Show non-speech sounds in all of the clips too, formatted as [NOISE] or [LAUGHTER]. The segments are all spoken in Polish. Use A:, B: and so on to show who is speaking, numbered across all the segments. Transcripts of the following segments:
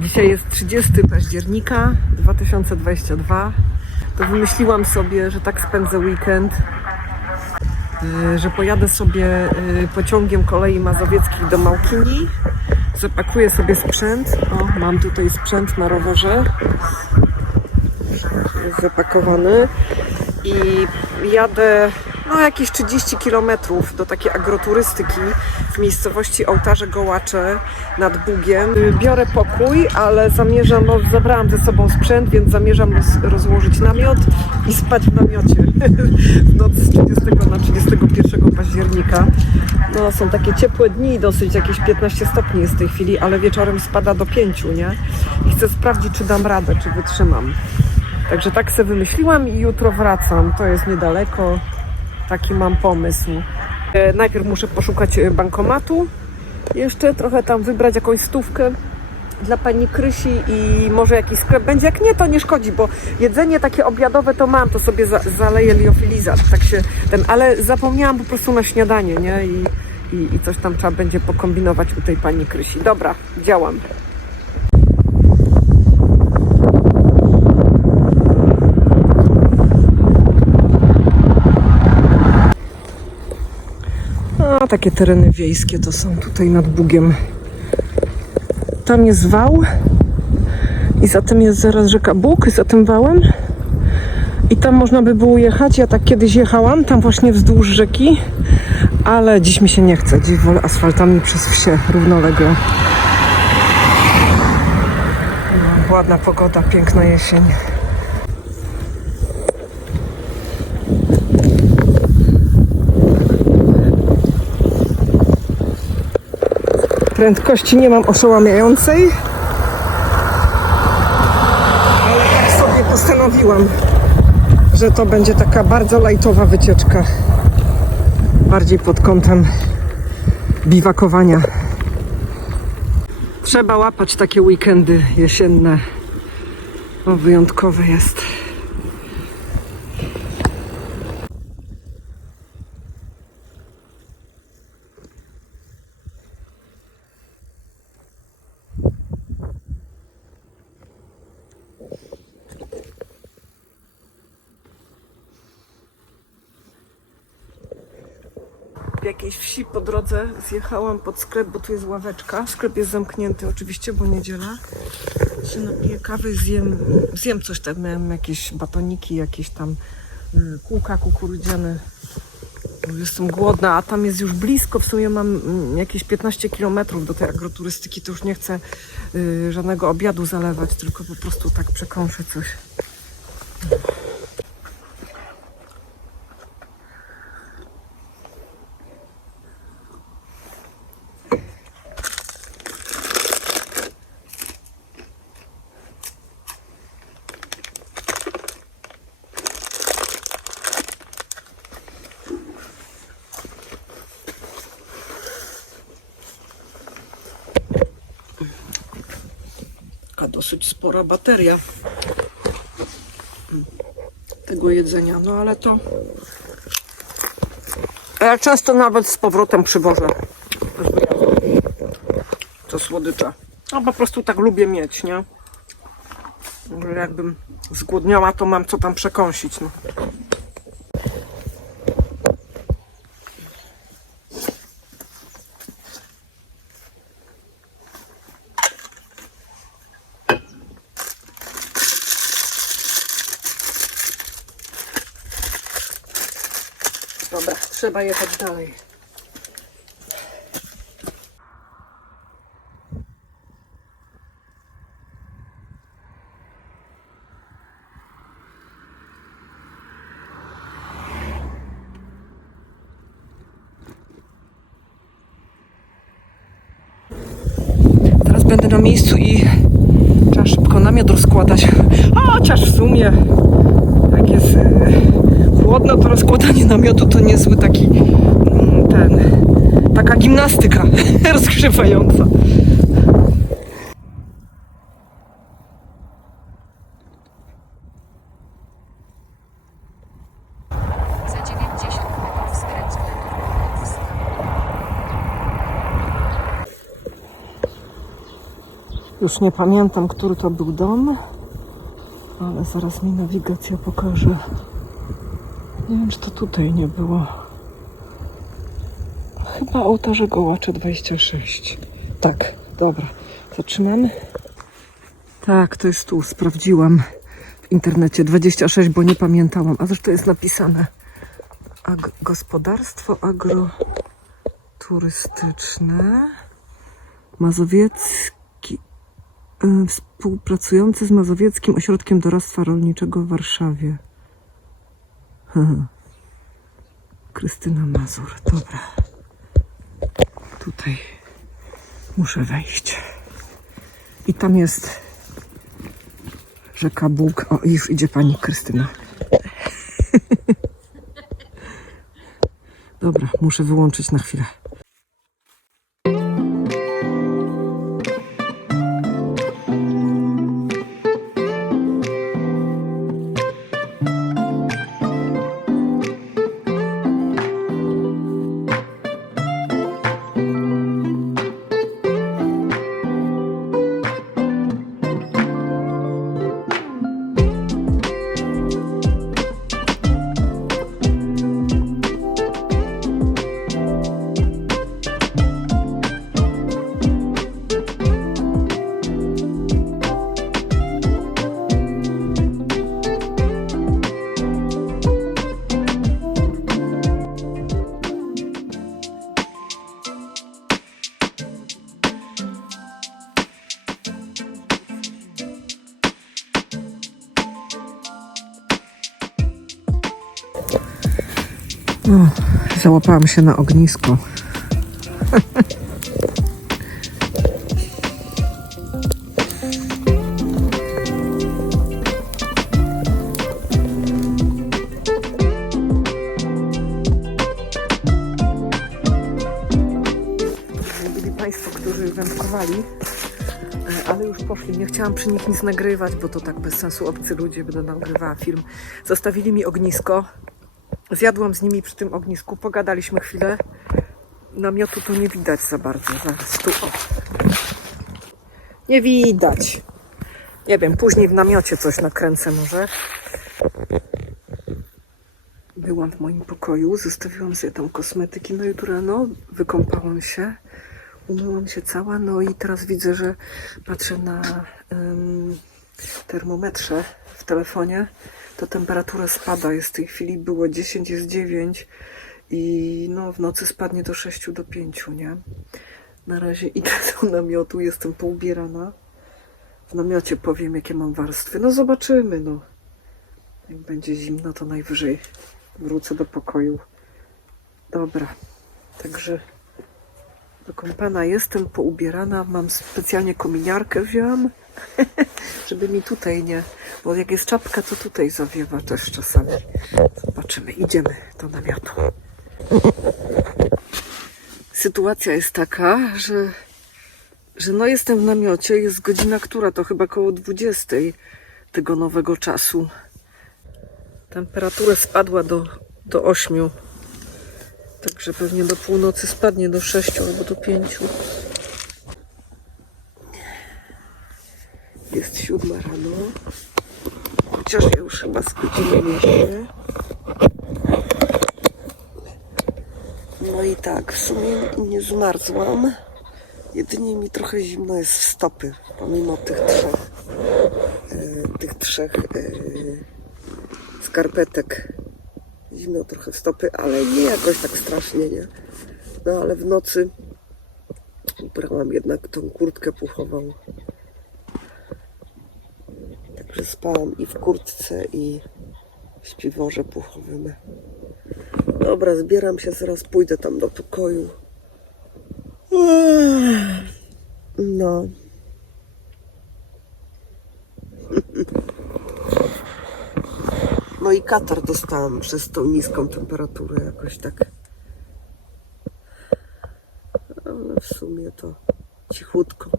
A: Dzisiaj jest 30 października 2022. To wymyśliłam sobie, że tak spędzę weekend, y, że pojadę sobie y, pociągiem kolei mazowieckiej do Małkini, zapakuję sobie sprzęt. O, mam tutaj sprzęt na rowerze. Jest zapakowany i jadę no jakieś 30 km do takiej agroturystyki w miejscowości Ołtarze Gołacze nad Bugiem. Biorę pokój, ale zamierzam, no, zabrałam ze sobą sprzęt, więc zamierzam roz, rozłożyć namiot i spać w namiocie [LAUGHS] w noc z 30 na 31 października. No, są takie ciepłe dni, dosyć jakieś 15 stopni jest w tej chwili, ale wieczorem spada do 5, nie? I chcę sprawdzić, czy dam radę, czy wytrzymam. Także tak sobie wymyśliłam i jutro wracam. To jest niedaleko. Taki mam pomysł. E, najpierw muszę poszukać e, bankomatu. Jeszcze trochę tam wybrać jakąś stówkę dla pani Krysi i może jakiś sklep będzie. Jak nie, to nie szkodzi, bo jedzenie takie obiadowe to mam, to sobie za, zaleję liofilizat. Tak się ten, ale zapomniałam po prostu na śniadanie, nie? I, i, I coś tam trzeba będzie pokombinować u tej pani Krysi. Dobra, działam. A, takie tereny wiejskie to są tutaj nad Bugiem. Tam jest wał i za tym jest zaraz rzeka Bóg, za tym wałem. I tam można by było jechać. Ja tak kiedyś jechałam, tam właśnie wzdłuż rzeki, ale dziś mi się nie chce. Dziś wolę asfaltami przez wsie równolegle. No, ładna pogoda, piękna jesień. Prędkości nie mam oszałamiającej, ale tak sobie postanowiłam, że to będzie taka bardzo lajtowa wycieczka. Bardziej pod kątem biwakowania. Trzeba łapać takie weekendy jesienne. O, wyjątkowe jest. Po drodze zjechałam pod sklep, bo tu jest ławeczka. Sklep jest zamknięty oczywiście, bo niedziela. Się napiję kawy, zjem, zjem coś tam, miałem jakieś batoniki, jakieś tam y, kółka kukurydziane. Jestem głodna, a tam jest już blisko, w sumie mam mm, jakieś 15 km do tej agroturystyki, to już nie chcę y, żadnego obiadu zalewać, tylko po prostu tak przekąszę coś. taka dosyć spora bateria tego jedzenia, no ale to ja często nawet z powrotem przywożę to słodycze. No po prostu tak lubię mieć, nie? Jakbym zgłodniała, to mam co tam przekąsić, no. Dobra, trzeba jechać dalej. Teraz będę na miejscu i trzeba szybko namiot rozkładać. Chociaż w sumie jak jest e, chłodno, to rozkładanie namiotu to niezły taki mm, ten, taka gimnastyka [LAUGHS] rozgrzewająca.
B: Za 90 metrów skręć w lewo w Polska.
A: Już nie pamiętam, który to był dom, ale zaraz mi nawigacja pokaże. Nie wiem, czy to tutaj nie było. Chyba ołtarze Gołacze 26. Tak, dobra. Zaczynamy. Tak, to jest tu. Sprawdziłam w internecie 26, bo nie pamiętałam. A zresztą jest napisane Ag- gospodarstwo agroturystyczne Mazowiecki y, współpracujący z Mazowieckim Ośrodkiem Doradztwa Rolniczego w Warszawie. Krystyna Mazur, dobra. Tutaj muszę wejść. I tam jest rzeka Bóg. O, już idzie pani Krystyna. [LAUGHS] Dobra, muszę wyłączyć na chwilę. Załapałam się na wędkowali, e, ale już poszli. Nie chciałam przy nich nic nagrywać, bo to tak bez sensu. Obcy ludzie, będę nagrywała film. Zostawili mi ognisko. Zjadłam z nimi przy tym ognisku, pogadaliśmy chwilę. Namiotu tu nie widać za bardzo. Zaraz tu. O. Nie widać. Nie wiem, później w namiocie coś nakręcę może. Byłam w moim pokoju, zostawiłam sobie tam kosmetyki na jutro rano, wykąpałam się, umyłam się cała, no i teraz widzę, że patrzę na em, termometrze w telefonie, to temperatura spada, jest w tej chwili było 10, jest 9 i no w nocy spadnie do 6, do 5, nie? Na razie idę [LAUGHS] do namiotu, jestem poubierana. W namiocie powiem, jakie mam warstwy. No zobaczymy, no. Jak będzie zimno, to najwyżej wrócę do pokoju. Dobra, także wykąpana jestem, poubierana. Mam specjalnie kominiarkę wzięłam, [LAUGHS] żeby mi tutaj nie... Bo jak jest czapka, to tutaj zawiewa też czasami. Zobaczymy, idziemy do namiotu. Sytuacja jest taka, że, że no jestem w namiocie, jest godzina która, to chyba koło 20 tego nowego czasu. Temperatura spadła do, do 8. Także pewnie do północy spadnie do 6 albo do 5. Jest siódma rano. Chociaż ja już chyba z godziny jeżdżę. No i tak, w sumie nie zmarzłam. Jedynie mi trochę zimno jest w stopy, pomimo tych trzech, e, tych trzech e, skarpetek. Zimno trochę w stopy, ale nie jakoś tak strasznie, nie? No ale w nocy ubrałam jednak tą kurtkę puchową. Także spałam i w kurtce, i w śpiworze puchowym. Dobra, zbieram się, zaraz pójdę tam do pokoju. No. No i katar dostałam przez tą niską temperaturę jakoś tak. Ale w sumie to cichutko.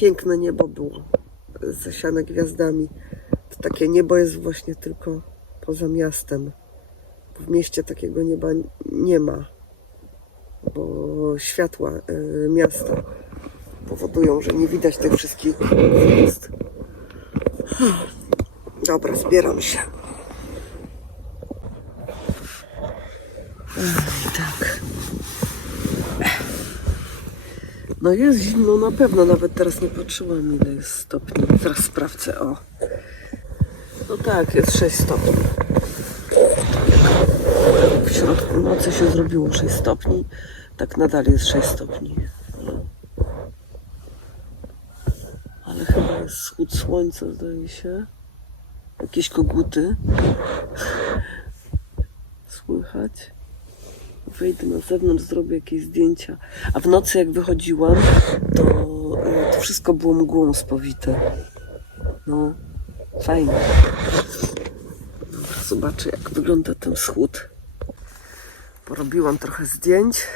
A: Piękne niebo było, zasiane gwiazdami. To takie niebo jest właśnie tylko poza miastem. W mieście takiego nieba nie ma, bo światła y, miasta powodują, że nie widać tych wszystkich gwiazd. Dobra, zbieram się. Ej, tak. No jest zimno na pewno, nawet teraz nie patrzyłam ile jest stopni. Teraz sprawdzę, o. No tak, jest 6 stopni. W środku nocy się zrobiło 6 stopni, tak nadal jest 6 stopni. Ale chyba jest wschód słońca, zdaje się. Jakieś koguty. Słychać. Wyjdę na zewnątrz, zrobię jakieś zdjęcia. A w nocy jak wychodziłam, to, y, to wszystko było mgłą spowite. No, fajnie. Zobaczę jak wygląda ten wschód. Porobiłam trochę zdjęć.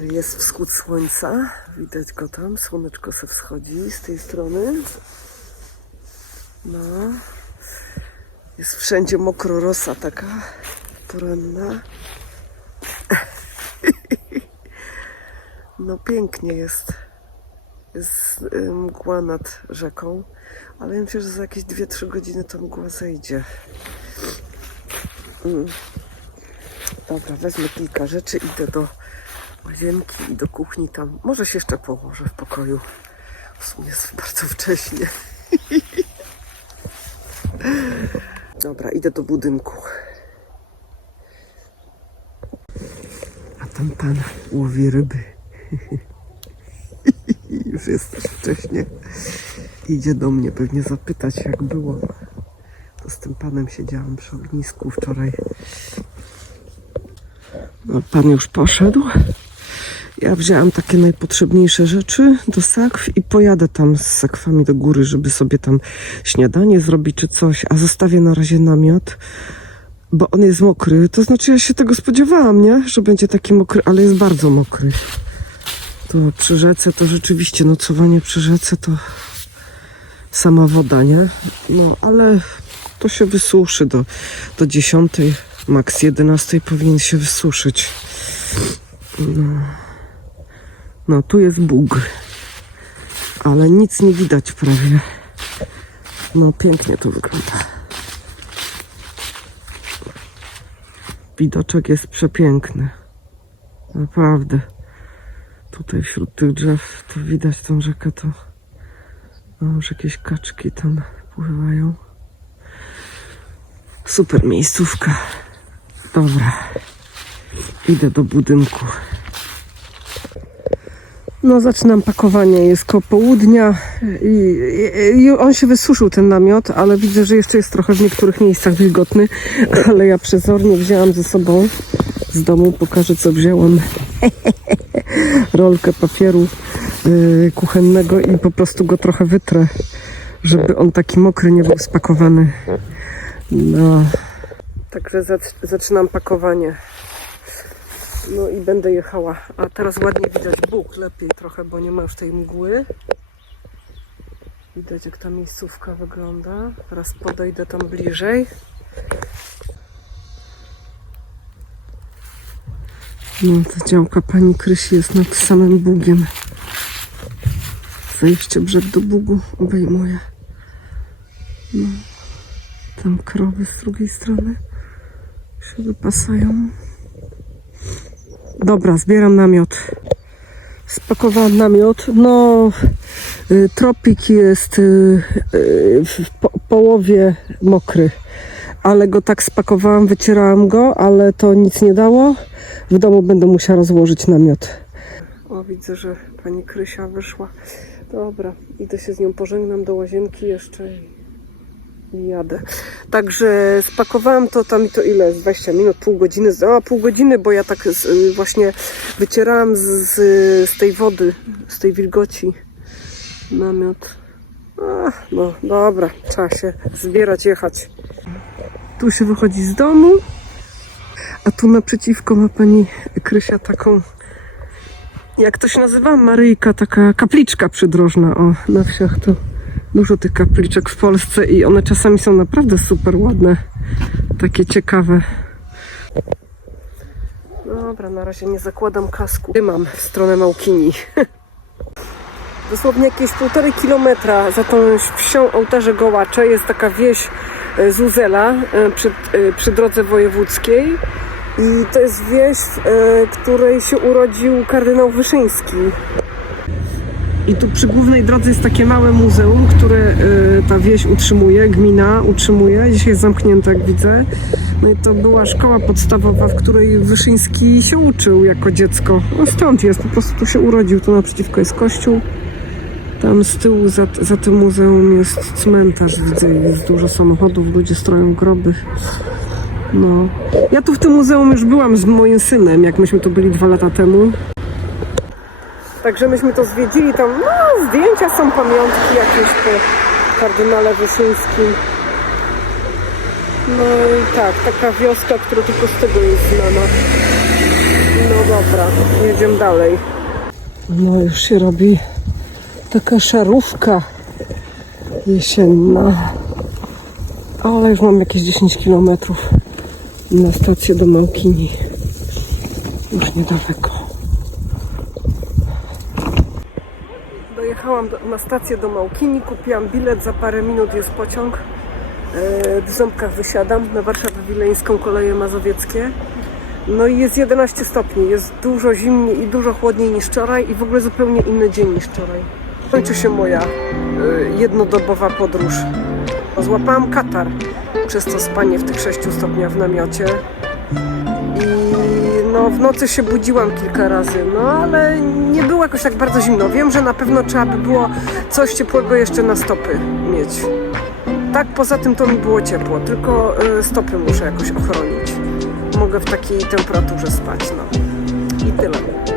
A: Jest wschód słońca. Widać go tam. Słoneczko se wschodzi z tej strony. No. Jest wszędzie mokro rosa taka poranna. No pięknie jest. Jest y, mgła nad rzeką, ale myślę, że za jakieś 2-3 godziny ta mgła zejdzie. Mm. Dobra, wezmę kilka rzeczy, idę do łazienki i do kuchni tam. Może się jeszcze położę w pokoju. W sumie jest bardzo wcześnie. [LAUGHS] Dobra, idę do budynku. A tam pan łowi ryby. [LAUGHS] Już jest wcześnie. Idzie do mnie pewnie zapytać, jak było. To z tym panem siedziałam przy ognisku wczoraj. No, pan już poszedł. Ja wzięłam takie najpotrzebniejsze rzeczy do sakw i pojadę tam z sakwami do góry, żeby sobie tam śniadanie zrobić czy coś, a zostawię na razie namiot, bo on jest mokry. To znaczy ja się tego spodziewałam, nie? Że będzie taki mokry, ale jest bardzo mokry. Tu przy rzece to rzeczywiście nocowanie przy rzece to sama woda, nie? No ale to się wysuszy do, do 10, maks 11 powinien się wysuszyć. No. no tu jest Bóg, ale nic nie widać prawie. No pięknie to wygląda. Widoczek jest przepiękny. Naprawdę. Tutaj wśród tych drzew to widać tą rzekę, to no, już jakieś kaczki tam pływają. Super miejscówka. Dobra. Idę do budynku. No, zaczynam pakowanie. Jest koło południa i, i, i on się wysuszył, ten namiot, ale widzę, że jeszcze jest trochę w niektórych miejscach wilgotny, ale ja przezornie wzięłam ze sobą z domu. Pokażę, co wzięłam. [LAUGHS] Rolkę papieru y, kuchennego i po prostu go trochę wytrę, żeby on taki mokry nie był spakowany. No. Także zac- zaczynam pakowanie. No i będę jechała. A teraz ładnie widać Bóg lepiej trochę, bo nie ma już tej mgły. Widać jak ta miejscówka wygląda. Teraz podejdę tam bliżej. No to działka pani Krysi jest nad samym Bugiem. Zejście brzeg do Bugu obejmuje. No. Tam krowy z drugiej strony się wypasają. Dobra, zbieram namiot. Spakowałam namiot. No, y, tropik jest y, y, w po, połowie mokry, ale go tak spakowałam, wycierałam go, ale to nic nie dało. W domu będę musiała rozłożyć namiot. O, widzę, że pani Krysia wyszła. Dobra, idę się z nią pożegnam do łazienki jeszcze i jadę. Także spakowałam to tam i to ile? Z 20 minut, pół godziny. A pół godziny, bo ja tak z, y, właśnie wycierałam z, z tej wody, z tej wilgoci namiot. A, no dobra, trzeba się zbierać, jechać. Tu się wychodzi z domu, a tu naprzeciwko ma pani Krysia taką, jak to się nazywa? Maryjka, taka kapliczka przydrożna, o, na wsiach to dużo tych kapliczek w Polsce i one czasami są naprawdę super ładne, takie ciekawe. Dobra, na razie nie zakładam kasku. Mam w stronę Małkini. [LAUGHS] Dosłownie jakieś półtorej kilometra za tą wsią Ołtarze Gołacze jest taka wieś Zuzela e, przy, e, przy drodze wojewódzkiej. I to jest wieś, w e, której się urodził kardynał Wyszyński. I tu przy głównej drodze jest takie małe muzeum, które e, ta wieś utrzymuje, gmina utrzymuje. Dzisiaj jest zamknięte, jak widzę. No i to była szkoła podstawowa, w której Wyszyński się uczył jako dziecko. No stąd jest, po prostu tu się urodził. Tu naprzeciwko jest kościół. Tam z tyłu za, za tym muzeum jest cmentarz, widzę, jest dużo samochodów, ludzie stroją groby. No. Ja tu w tym muzeum już byłam z moim synem, jak myśmy tu byli dwa lata temu. Także myśmy to zwiedzili, tam no, zdjęcia są, pamiątki jakieś po kardynale Wyszyńskim. No i tak, taka wioska, która tylko z tego jest znana. No dobra, jedziemy dalej. No już się robi taka szarówka jesienna. Ale już mam jakieś 10 km na stację do Małkini. Już niedaleko. Dojechałam do, na stację do Małkini, kupiłam bilet, za parę minut jest pociąg. E, W Ząbkach wysiadam na Warszawę Wileńską, koleje mazowieckie. No i jest 11 stopni, jest dużo zimniej i dużo chłodniej niż wczoraj i w ogóle zupełnie inny dzień niż wczoraj. Kończy się moja e, jednodobowa podróż. Złapałam katar przez to spanie w tych 6 stopniach w namiocie. I no w nocy się budziłam kilka razy, no ale nie było jakoś tak bardzo zimno. Wiem, że na pewno trzeba by było coś ciepłego jeszcze na stopy mieć. Tak, poza tym to mi było ciepło, tylko y, stopy muszę jakoś ochronić. Mogę w takiej temperaturze spać, no. I tyle.